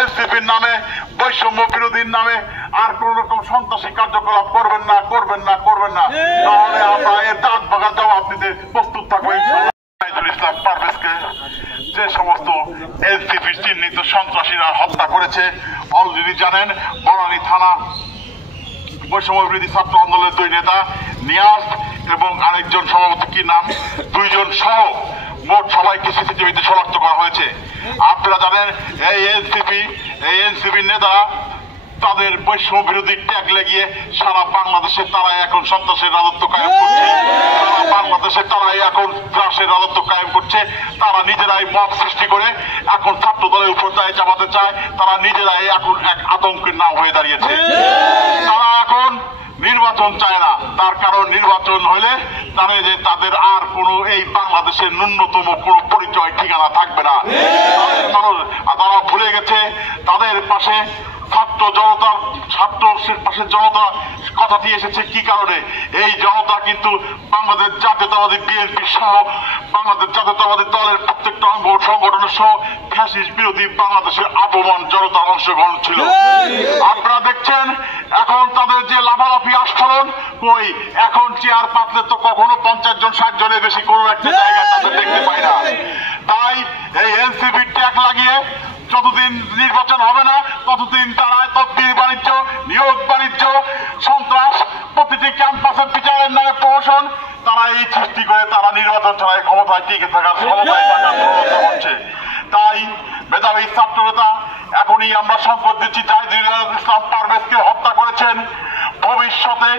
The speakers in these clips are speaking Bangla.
এনসিপির নামে, বৈষম্য বিরোধীর নামে আর কোন রকম সন্ত্রাসী কার্যকলাপ করবেন না। তাহলে আমরা এর দাঁত ভাঙার জবাব দিতে প্রস্তুত থাকবো ইনশাআল্লাহ। শহীদুল ইসলাম পারভেজকে যে সমস্ত এনসিপি চিহ্নিত সন্ত্রাসীরা হত্যা করেছে, অলরেডি জানেন বনানী থানা বৈষম্য বিরোধী ছাত্র আন্দোলনের 2 নেতা নিয়াজ এবং আরেকজন সভাপতি কি নাম, 2 জন সহ মোট সবাইকে সিসিটিভিতে শনাক্ত করা হয়েছে। আপনারা জানেন এই এনসিপি নেতারা তাদের বৈষম্য বিরোধী ট্যাগ লাগিয়ে সারা বাংলাদেশে তারা এখন সন্ত্রাসের রাজত্ব কায়েম করছে, সারা বাংলাদেশে তারা এখন ত্রাসের রাজত্ব কায়েম করছে। তারা নিজেরাই মব সৃষ্টি করে এখন ছাত্র দলের উপর দায় চাপাতে চায়। তারা নিজেরাই এখন এক আতঙ্কের নাম হয়ে দাঁড়িয়েছে। তারা এখন নির্বাচন চায় না, তার কারণ নির্বাচন হলে জানে যে তাদের আর কোনো এই বাংলাদেশের ন্যূনতম কোনো পরিচয় ঠিকানা থাকবে না। তারা ভুলে গেছে তাদের পাশে ছাত্রের পাশে জনতা কথাটি এসেছে কি কারণে। এই জনতা কিন্তু বাংলাদেশ জাতীয়তাবাদী বিএনপি সহ বাংলাদেশ জাতীয়তাবাদী দলের প্রত্যেকটা অঙ্গ সংগঠনের সহ ফ্যাসিস্ট বিরোধী বাংলাদেশের আবহমান জনতার অংশগ্রহণ ছিল। আপনারা দেখছেন এখন তাদের যে লাফালাফি আস্ফোরণ, কই এখন চেয়ার পাতলে তো কখনো 50 জন 60 জনের বেশি কোনো একটা জায়গায় তাদের দেখতে পাই না। তাই এই এনসিপি ট্যাগ লাগিয়ে যতদিন নির্বাচন হবে না ততদিন তারা তদবির বাণিজ্য, নিয়োগ বাণিজ্য, সন্ত্রাস, প্রতিটি ক্যাম্পাসের বিচারের নামে প্রহসন, তারা এই সৃষ্টি করে তারা নির্বাচন ছাড়াই ক্ষমতায় টিকে থাকার প্রবণতা করছে। তাই মেধাবী ছাত্র নেতা এখনই আমরা সংকট দিচ্ছি, শহীদুল ইসলাম পারভেজকে হত্যা করেছেন। ভবিষ্যতে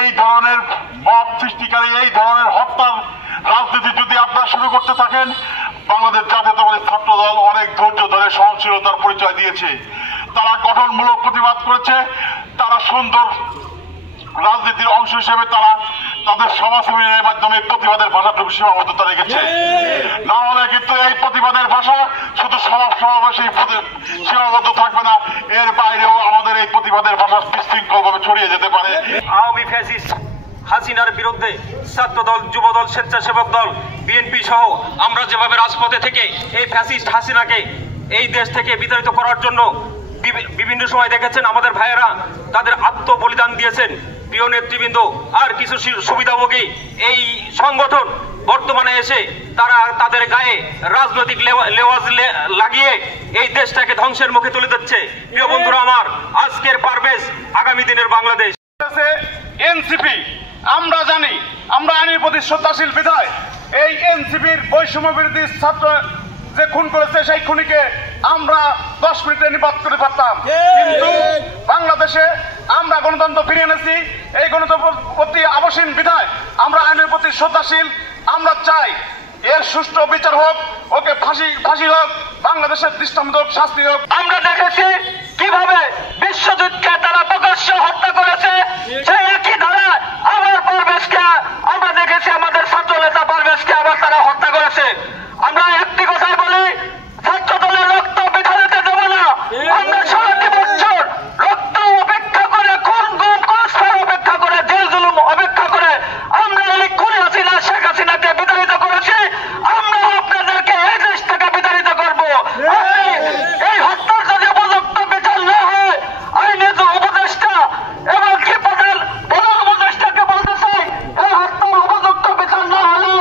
এই ধরনের মব সৃষ্টিকারী, এই ধরনের হত্যার রাজনীতি যদি আপনারা শুরু করতে থাকেন, বাংলাদেশ জাতীয়তাবাদী ছাত্র দল অনেক ধৈর্য ধরে সহনশীলতার পরিচয় দিয়েছে। তারা গঠনমূলক প্রতিবাদ করেছে। তারা সুন্দর রাজনীতির অংশ হিসেবে তারা তাদের সভা সেমিনারের মাধ্যমে প্রতিবাদের ভাষাটুকু সীমাবদ্ধতা রেখেছে। না হলে কিন্তু এই প্রতিবাদের ভাষা শুধু সমাবেশেই সীমাবদ্ধ থাকবে না, এর বাইরেও আমাদের এই প্রতিবাদের ভাষা বিশৃঙ্খলভাবে ছড়িয়ে যেতে পারে। আওয়ামী ফ্যাসিস্ট হাসিনার বিরুদ্ধে ছাত্রদল, যুবদল, স্বেচ্ছাসেবক দল, বিএনপি সহ আমরা যেভাবে রাজপথে থেকে এই ফ্যাসিস্ট হাসিনাকে এই দেশ থেকে বিতাড়িত করার জন্য বিভিন্ন সময় দেখেছেন আমাদের ভাইয়েরা তাদের আত্মবলিদান দিয়েছেন। প্রিয় নেতৃবৃন্দ আর কিছু সুবিধাভোগী এই সংগঠন বর্তমানে এসে তারা তাদের গায়ে রাজনৈতিক লেওয়াজ লাগিয়ে এই দেশটাকে ধ্বংসের মুখে তুলে দিচ্ছে। প্রিয় বন্ধুরা আমার, আজকের পারভেজ আগামী দিনের বাংলাদেশ। এনসিপি আমরা জানি, আমরা আইনের প্রতি শ্রদ্ধাশীল বিধায় এই এনসিপির বৈষম্য বিরোধী ছাত্র যে খুন করেছে সেই খুনিকে আমরা 10 মিনিটে নিপাত করে পারতাম, কিন্তু বাংলাদেশে আমরা গণতন্ত্র ফিরিয়ে এনেছি। এই গণতন্ত্র প্রতি আবশ্যীন বিধায় আমরা আইনের প্রতি শ্রদ্ধাশীল। আমরা চাই এর সুষ্ঠু বিচার হোক, ওকে ফাঁসি হোক, বাংলাদেশের দৃষ্টান্তমূলক শাস্তি হোক। আমরা দেখেছি কিভাবে বিশ্বজিৎকে তারা প্রকাশ্য হত্যা করেছে, সেই একই ধারা আবার পারভেজকে আমরা দেখেছি, আমাদের ছাত্র নেতা পারভেজকে আবার তারা হত্যা করেছে। আমরা একটি কথাই বলি, ছাত্র দলের রক্ত বৃথা যেতে দেব না। আমরা 16 বছর রক্ত অপেক্ষা করে, খুন গুম কুৎসা অপেক্ষা করে, জেল জুলুম অপেক্ষা করে আমরা এই খুনি হাসিনা শেখ হাসিনাকে বিতাড়িত করেছি। আমরা আপনাদেরকে এই দেশ থেকে বিতাড়িত করবো। এই হত্যার যদি উপযুক্ত বিচার না হয়, আইনে যে উপদেষ্টা এবং কি প্রধান উপদেষ্টাকে বলতে চাই, এই হত্যার উপযুক্ত বিচার না হলে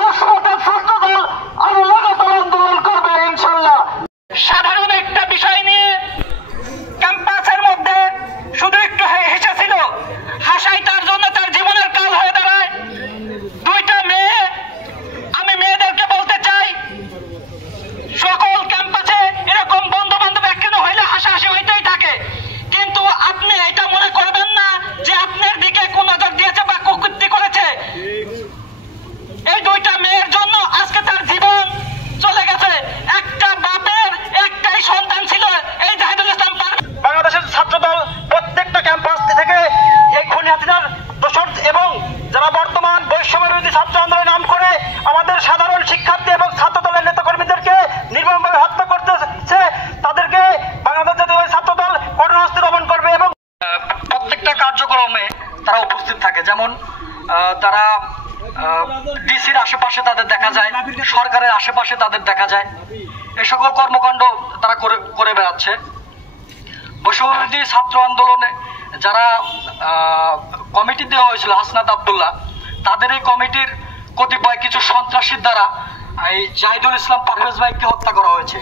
রাষ্ট্রপতির ছাত্র দল আরো লাগাতার আন্দোলন করবে ইনশাল্লাহ। সাধারণ একটা বিষয় নিয়ে ক্যাম্পাসের মধ্যে শুধু একটু হেসেছিল, হাসাই তার জন্য তার জীবনের কাল হয়ে দাঁড়ায়। 2টা মেয়ে, আমি মেয়েদেরকে বলতে চাই, সকল ক্যাম্পাসে এরকম বন্ধু বান্ধব একখানে হইলে হাসাহাসি হইতেই থাকে, কিন্তু আপনি এটা মনে করবেন না যে আপনার দিকে কোন নজর দিয়েছে বা কুকৃতি করেছে। এই 2টা মেয়ের জন্য আজকে তার জীবন চলে গেছে। একটা বাপের একটাই সন্তান ছিল, এই শহীদুল ইসলাম পারভেজ। বাংলাদেশের ছাত্রদল প্রত্যেকটা ক্যাম্পাস থেকে এই খুনি হাসিনার দোষর এবং যারা বর্তমান বৈষম্য বিরোধী ছাত্র আন্দোলনের নাম করে আমাদের সাধারণ শিক্ষার্থী এবং ছাত্র দলের নেতাকর্মীদেরকে নির্মমভাবে হত্যা করতেছে, তাদেরকে বাংলাদেশ জাতীয় ছাত্র দল কঠোর হস্তে দমন করবে এবং প্রত্যেকটা কার্যক্রমে তারা উপস্থিত থাকে। যেমন তারা ডিসির আশেপাশে তাদের দেখা যায়, সরকারের আশেপাশে তাদের দেখা যায়, এই সকল কর্মকাণ্ড তারা করে বেড়াচ্ছে। যাচ্ছে। বৈষম্যবিরোধী ছাত্র আন্দোলনে যারা কমিটি দেওয়া হয়েছিল হাসনাত আব্দুল্লাহ, তাদের এই কমিটির কতিপয় কিছু সন্ত্রাসীর দ্বারা এই জাহিদুল ইসলাম পারভেজ ভাইকে হত্যা করা হয়েছে।